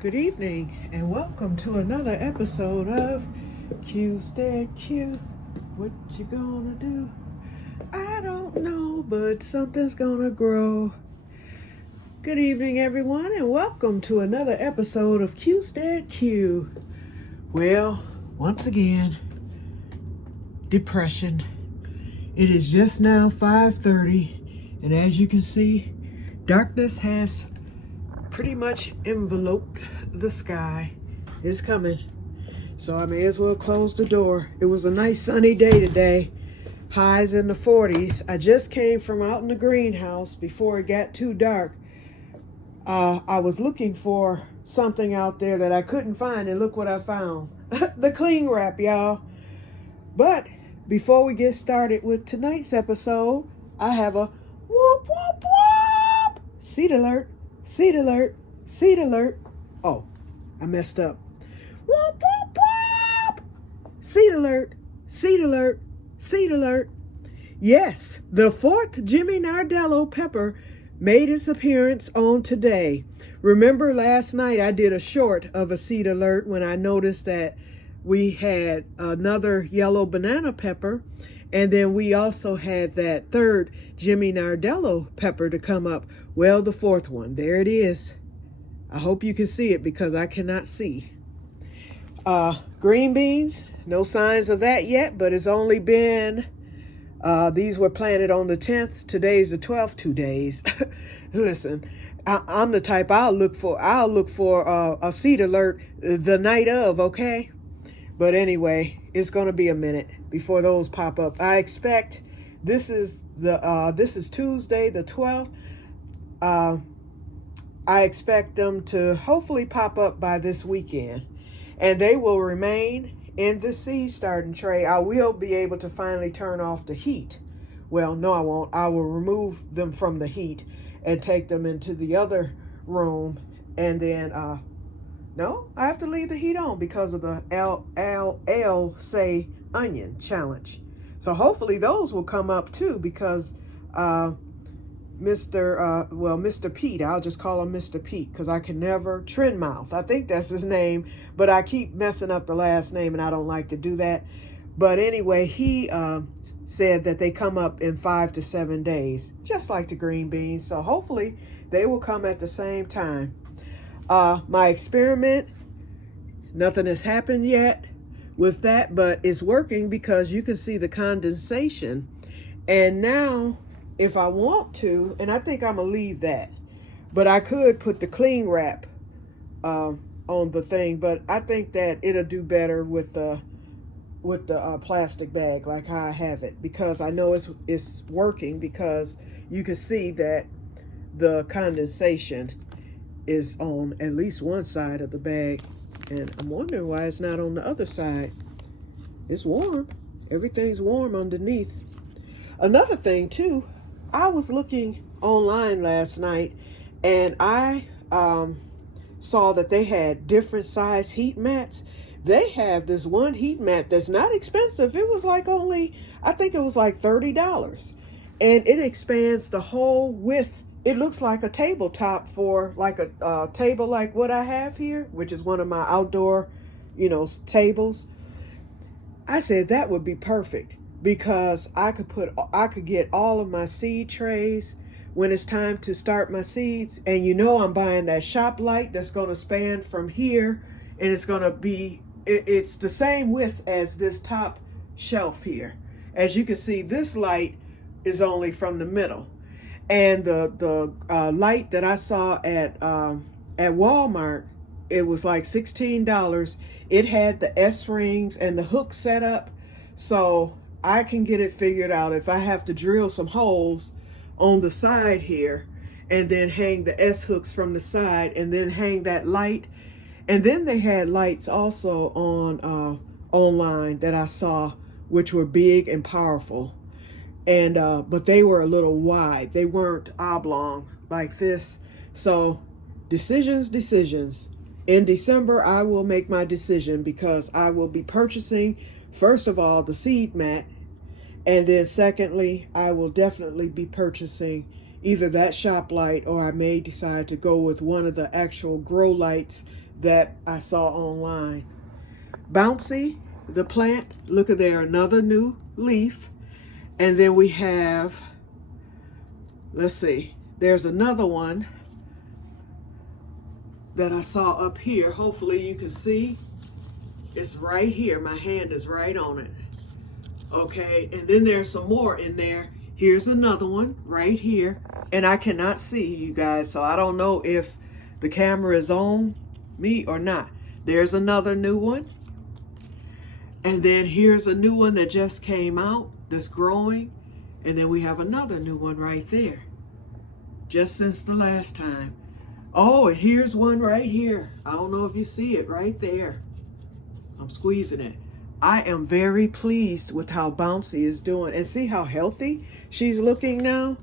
Good evening and welcome to another episode of Que-stead-Que. What you gonna do? I don't know, but something's gonna grow. Good evening everyone and welcome to another episode of Que-stead-Que. Well, once again, depression. It is just now 5:30 and as you can see, darkness has pretty much enveloped the sky. It's coming, so I may as well close the door. It was a nice sunny day today, highs in the 40s. I just came from out in the greenhouse before it got too dark. I was looking for something out there that I couldn't find, and look what I found. The cling wrap, y'all. But before we get started with tonight's episode, I have a whoop whoop whoop seed alert. Seed alert, seed alert. Oh, I messed up. Whoop, whoop, whoop. Seed alert, seed alert, seed alert. Yes, the fourth Jimmy Nardello pepper made its appearance on today. Remember last night I did a short of a seed alert when I noticed that we had another yellow banana pepper, and then we also had that third Jimmy Nardello pepper to come up. Well, the fourth one, there it is. I hope you can see it because I cannot see. Green beans, no signs of that yet, but it's only been, these were planted on the 10th. Today's the 12th, 2 days. Listen, I'm the type I'll look for a seed alert the night of, okay? But anyway, it's going to be a minute before those pop up. I expect this is Tuesday the 12th. I expect them to hopefully pop up by this weekend, and they will remain in the seed starting tray. I will be able to finally turn off the heat. Well, no, I won't. I will remove them from the heat and take them into the other room, and then no, I have to leave the heat on because of the say onion challenge. So hopefully those will come up too, because Mr. Pete, I'll just call him Mr. Pete because I can never, Trenmouth, I think that's his name, but I keep messing up the last name and I don't like to do that. But anyway, he said that they come up in 5 to 7 days, just like the green beans. So hopefully they will come at the same time. My experiment, nothing has happened yet with that, but it's working because you can see the condensation. And now, if I want to, and I think I'm gonna leave that, but I could put the cling wrap on the thing, but I think that it'll do better with the plastic bag like how I have it, because I know it's working, because you can see that the condensation is on at least one side of the bag, and I'm wondering why it's not on the other side. It's warm. Everything's warm underneath. Another thing too, I was looking online last night and I saw that they had different size heat mats. They have this one heat mat that's not expensive. It was like I think it was like $30, and it expands the whole width. It looks like a tabletop for like a table like what I have here, which is one of my outdoor, tables. I said that would be perfect because I could get all of my seed trays when it's time to start my seeds. And I'm buying that shop light that's going to span from here, and it's going to be, it's the same width as this top shelf here. As you can see, this light is only from the middle. And the light that I saw at Walmart, it was like $16. It had the S-rings and the hook set up, so I can get it figured out. If I have to drill some holes on the side here and then hang the S-hooks from the side and then hang that light. And then they had lights also on online that I saw, which were big and powerful. And but they were a little wide. They weren't oblong like this. So decisions. In December, I will make my decision, because I will be purchasing, first of all, the seed mat. And then secondly, I will definitely be purchasing either that shop light, or I may decide to go with one of the actual grow lights that I saw online. Bouncy, the plant, look at there, another new leaf. And then we have, let's see, there's another one that I saw up here. Hopefully you can see. It's right here. My hand is right on it. Okay, and then there's some more in there. Here's another one right here. And I cannot see you guys, so I don't know if the camera is on me or not. There's another new one. And then here's a new one that just came out that's growing. And then we have another new one right there. Just since the last time. Oh, and here's one right here. I don't know if you see it right there. I'm squeezing it. I am very pleased with how Bouncy is doing. And see how healthy she's looking now?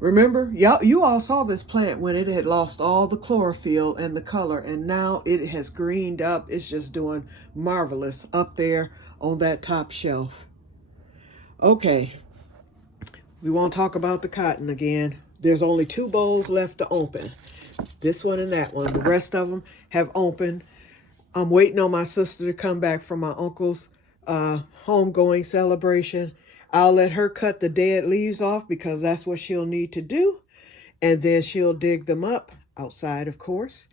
Remember, you all saw this plant when it had lost all the chlorophyll and the color. And now it has greened up. It's just doing marvelous up there on that top shelf. Okay, we won't talk about the cotton again. There's only 2 bowls left to open. This one and that one. The rest of them have opened. I'm waiting on my sister to come back from my uncle's homegoing celebration. I'll let her cut the dead leaves off because that's what she'll need to do. And then she'll dig them up outside, of course.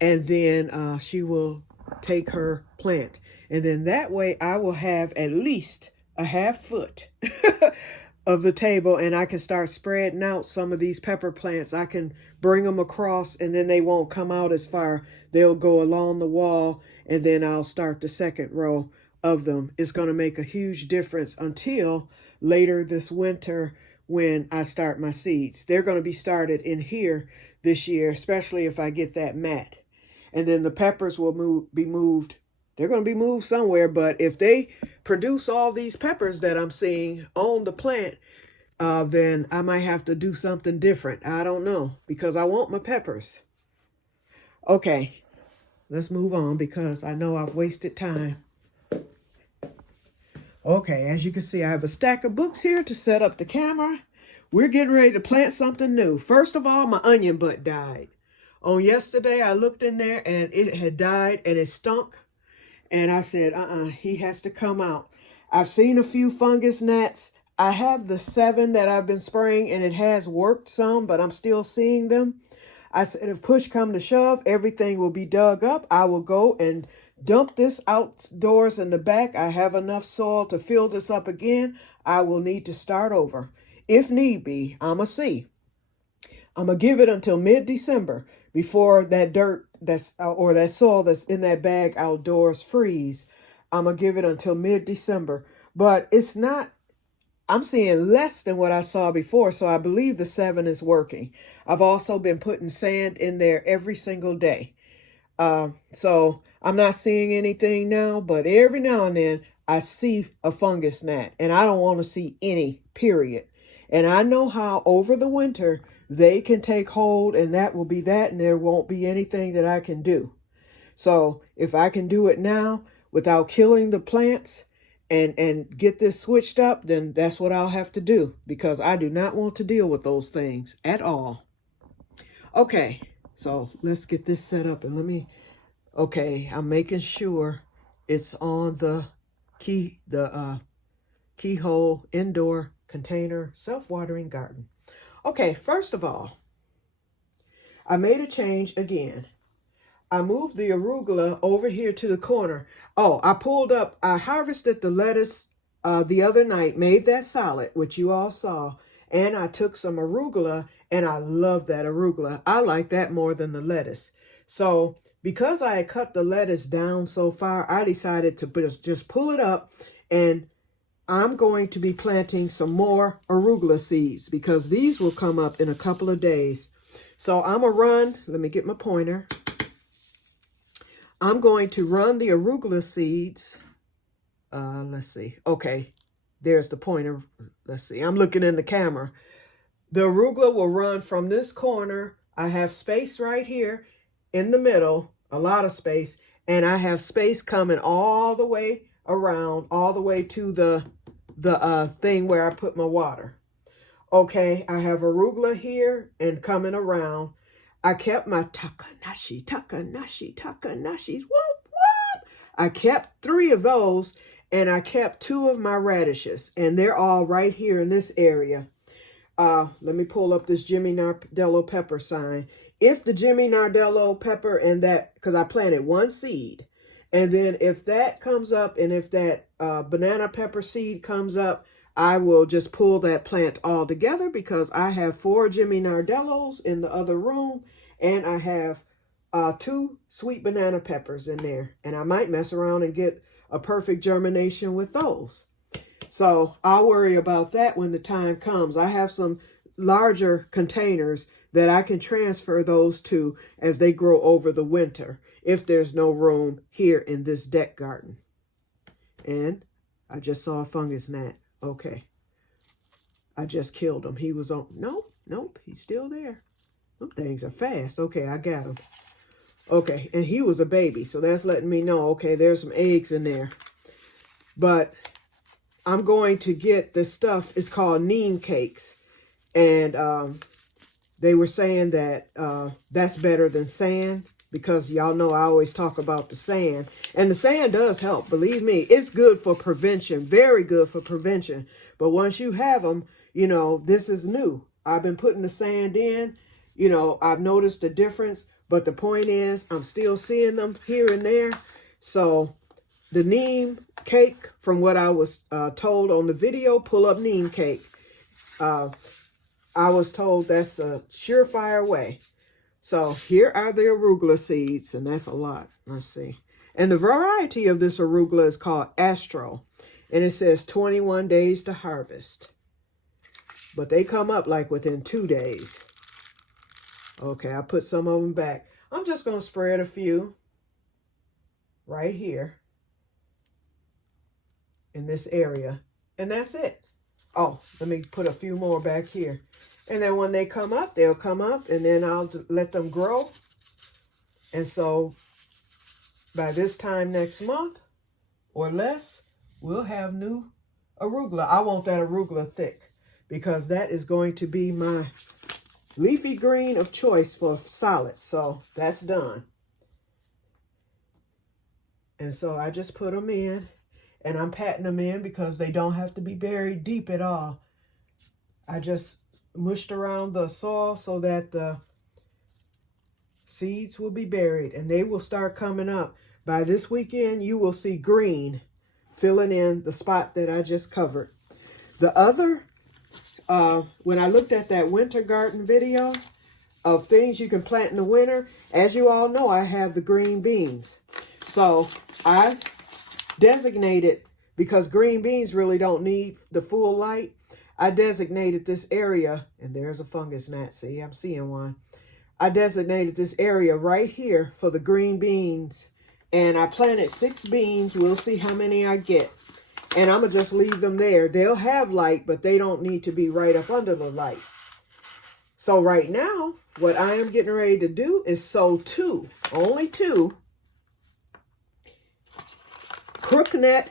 And then she will take her plant. And then that way I will have at least a ½ foot of the table, and I can start spreading out some of these pepper plants. I can bring them across, and then they won't come out as far. They'll go along the wall, and then I'll start the second row of them. It's going to make a huge difference until later this winter when I start my seeds. They're going to be started in here this year, especially if I get that mat. And then the peppers will be moved. They're going to be moved somewhere, but if they produce all these peppers that I'm seeing on the plant, then I might have to do something different. I don't know, because I want my peppers. Okay, let's move on because I know I've wasted time. Okay, as you can see, I have a stack of books here to set up the camera. We're getting ready to plant something new. First of all, my onion butt died. On yesterday, I looked in there and it had died and it stunk. And I said, he has to come out. I've seen a few fungus gnats. I have the 7 that I've been spraying and it has worked some, but I'm still seeing them. I said, if push come to shove, everything will be dug up. I will go and dump this outdoors in the back. I have enough soil to fill this up again. I will need to start over. If need be, I'm going to see. I'm going to give it until mid-December before that dirt or that soil that's in that bag outdoors freeze. I'm going to give it until mid-December. But it's not, I'm seeing less than what I saw before, so I believe the 7 is working. I've also been putting sand in there every single day. So I'm not seeing anything now, but every now and then I see a fungus gnat, and I don't want to see any, period. And I know how over the winter they can take hold, and that will be that, and there won't be anything that I can do. So if I can do it now without killing the plants and get this switched up, then that's what I'll have to do, because I do not want to deal with those things at all. Okay, so let's get this set up, and okay, I'm making sure it's on the keyhole indoor container self-watering garden. Okay, first of all, I made a change again. I moved the arugula over here to the corner. Oh, I harvested the lettuce the other night, made that salad, which you all saw, and I took some arugula, and I love that arugula. I like that more than the lettuce. So because I had cut the lettuce down so far, I decided to just pull it up, and I'm going to be planting some more arugula seeds because these will come up in a couple of days. So I'm going to run, let me get my pointer. I'm going to run the arugula seeds. Let's see. Okay, there's the pointer. Let's see. I'm looking in the camera. The arugula will run from this corner. I have space right here in the middle, a lot of space. And I have space coming all the way around, all the way to the thing where I put my water. Okay, I have arugula here and coming around. I kept my Takanashi, Takanashi, Takanashi, whoop, whoop. I kept 3 of those, and I kept 2 of my radishes, and they're all right here in this area. Let me pull up this Jimmy Nardello pepper sign. If the Jimmy Nardello pepper and that, because I planted 1 seed, and then if that comes up and if that banana pepper seed comes up, I will just pull that plant all together because I have 4 Jimmy Nardellos in the other room, and I have 2 sweet banana peppers in there, and I might mess around and get a perfect germination with those. So I'll worry about that when the time comes. I have some larger containers that I can transfer those to as they grow over the winter if there's no room here in this deck garden. And I just saw a fungus gnat. Okay. I just killed him. He was on. Nope. He's still there. Them things are fast. Okay, I got him. Okay, and he was a baby, so that's letting me know, okay, there's some eggs in there. But I'm going to get this stuff. It's called neem cakes. And they were saying that that's better than sand because y'all know I always talk about the sand. And the sand does help. Believe me, it's good for prevention. Very good for prevention. But once you have them, you know, this is new. I've been putting the sand in. You know, I've noticed a difference. But the point is, I'm still seeing them here and there. So the neem cake, from what I was told on the video, pull up neem cake. I was told that's a surefire way. So here are the arugula seeds, and that's a lot. Let's see. And the variety of this arugula is called Astro. And it says 21 days to harvest. But they come up like within 2 days. Okay, I put some of them back. I'm just going to spread a few right here in this area. And that's it. Oh, let me put a few more back here. And then when they come up, they'll come up, and then I'll let them grow. And so by this time next month or less, we'll have new arugula. I want that arugula thick because that is going to be my leafy green of choice for salad. So that's done. And so I just put them in, and I'm patting them in because they don't have to be buried deep at all. I just mushed around the soil so that the seeds will be buried, and they will start coming up. By this weekend, you will see green filling in the spot that I just covered. The other, when I looked at that winter garden video of things you can plant in the winter, as you all know, I have the green beans. So I designated, because green beans really don't need the full light, I designated this area, and there's a fungus gnat. See, I'm seeing one. I designated this area right here for the green beans, and I planted 6 beans. We'll see how many I get. And I'm going to just leave them there. They'll have light, but they don't need to be right up under the light. So right now, what I am getting ready to do is sow 2, only 2, crookneck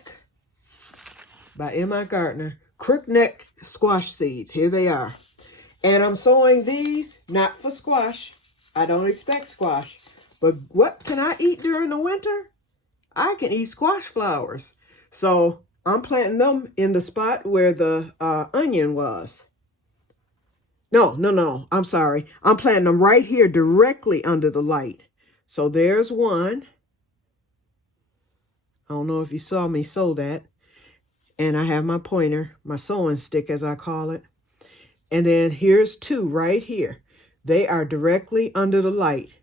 by M.I. Gardner, crookneck squash seeds. Here they are. And I'm sowing these not for squash. I don't expect squash. But what can I eat during the winter? I can eat squash flowers. So I'm planting them in the spot where the onion was. No. I'm sorry. I'm planting them right here directly under the light. So there's one. I don't know if you saw me sow that. And I have my pointer, my sewing stick as I call it. And then here's 2 right here. They are directly under the light.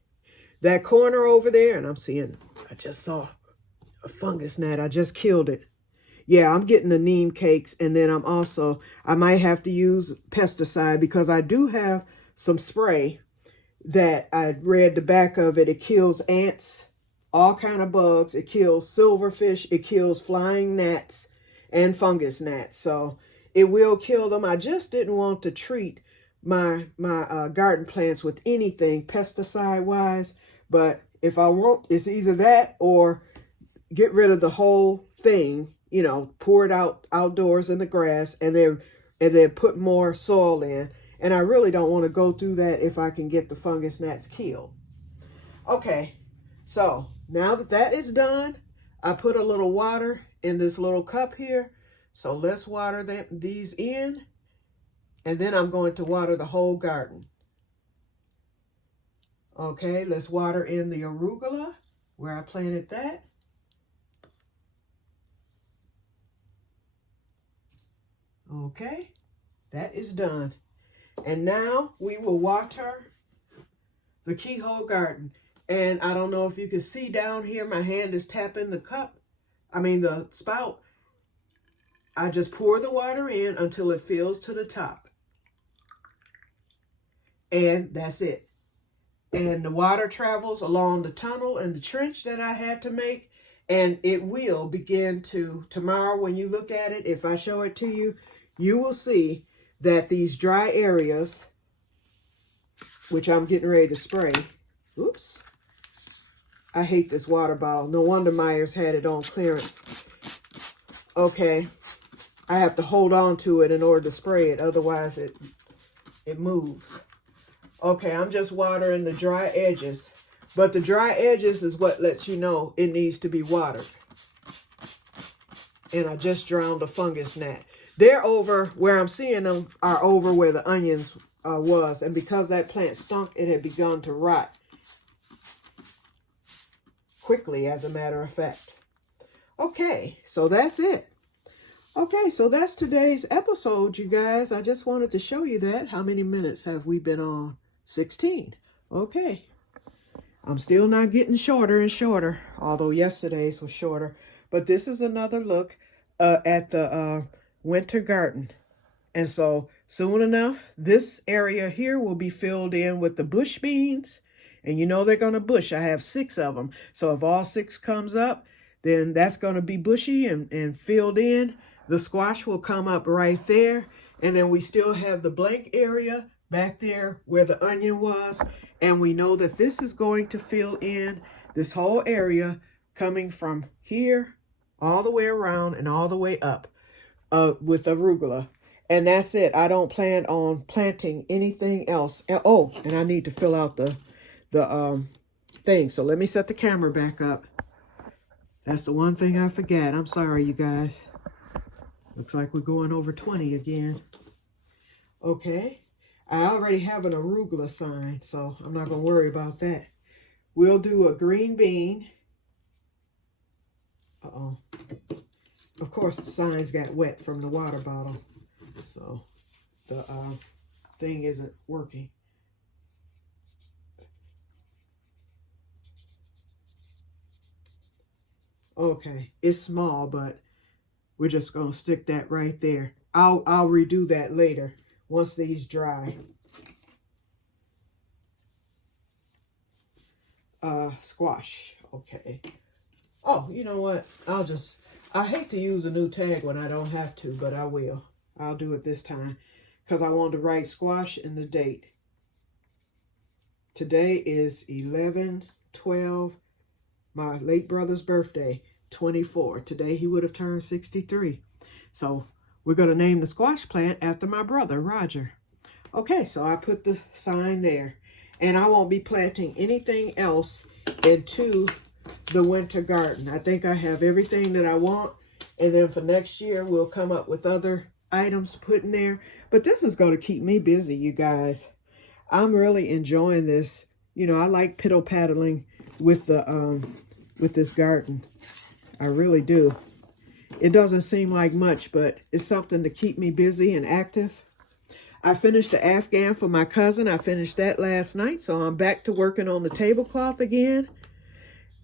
That corner over there, and I'm seeing, I just saw a fungus gnat. I just killed it. Yeah, I'm getting the neem cakes. And then I might have to use pesticide because I do have some spray that I read the back of it. It kills ants, all kind of bugs. It kills silverfish. It kills flying gnats and fungus gnats. So it will kill them. I just didn't want to treat my garden plants with anything pesticide wise. But if I want, it's either that or get rid of the whole thing, you know, pour it out outdoors in the grass, and then put more soil in. And I really don't want to go through that if I can get the fungus gnats killed. Okay, so now that that is done, I put a little water in this little cup here. So let's water these in. And then I'm going to water the whole garden. Okay, let's water in the arugula where I planted that. Okay, that is done. And now we will water the keyhole garden. And I don't know if you can see down here, my hand is tapping the the spout. I just pour the water in until it fills to the top. And that's it. And the water travels along the tunnel and the trench that I had to make. And it will begin to, tomorrow when you look at it, if I show it to you, you will see that these dry areas, which I'm getting ready to spray. Oops. I hate this water bottle. No wonder Myers had it on clearance. Okay. I have to hold on to it in order to spray it. Otherwise, it moves. Okay, I'm just watering the dry edges. But the dry edges is what lets you know it needs to be watered. And I just drowned a fungus gnat. They're over, where I'm seeing them are over where the onions was. And because that plant stunk, it had begun to rot. Quickly, as a matter of fact. Okay, so that's it. Okay, so that's today's episode, you guys. I just wanted to show you that. How many minutes have we been on? 16. Okay. I'm still not getting shorter and shorter, although yesterday's was shorter. But this is another look at the winter garden. And so soon enough, this area here will be filled in with the bush beans. And you know they're going to bush. I have 6 of them. So if all 6 comes up, then that's going to be bushy and filled in. The squash will come up right there. And then we still have the blank area back there where the onion was. And we know that this is going to fill in this whole area coming from here all the way around and all the way up with arugula. And that's it. I don't plan on planting anything else. Oh, and I need to fill out the thing. So let me set the camera back up. That's the one thing I forgot. I'm sorry, you guys. Looks like we're going over 20 again. Okay. I already have an arugula sign, so I'm not going to worry about that. We'll do a green bean. Uh-oh. Of course, the signs got wet from the water bottle. So the thing isn't working. Okay, it's small, but we're just going to stick that right there. I'll redo that later once these dry. Squash. Okay. Oh, you know what? I hate to use a new tag when I don't have to, but I will. I'll do it this time because I want to write squash in the date. Today is 11/12, my late brother's birthday, 24. Today he would have turned 63. So we're going to name the squash plant after my brother, Roger. Okay, so I put the sign there. And I won't be planting anything else into the winter garden. I think I have everything that I want. And then for next year, we'll come up with other items to put in there. But this is going to keep me busy, you guys. I'm really enjoying this. You know, I like piddle paddling with the with this garden. I really do. It doesn't seem like much, but it's something to keep me busy and active. I finished the Afghan for my cousin. I finished that last night, so I'm back to working on the tablecloth again.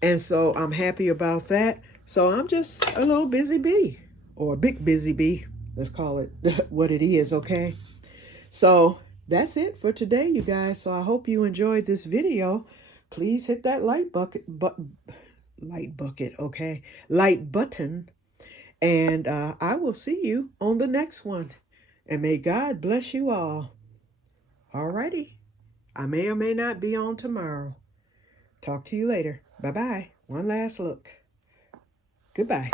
And so I'm happy about that. So I'm just a little busy bee, or a big busy bee. Let's call it what it is, okay? So that's it for today, you guys. So I hope you enjoyed this video. Please hit that light button, and I will see you on the next one. And may God bless you all. Alrighty. I may or may not be on tomorrow. Talk to you later. Bye-bye. One last look. Goodbye.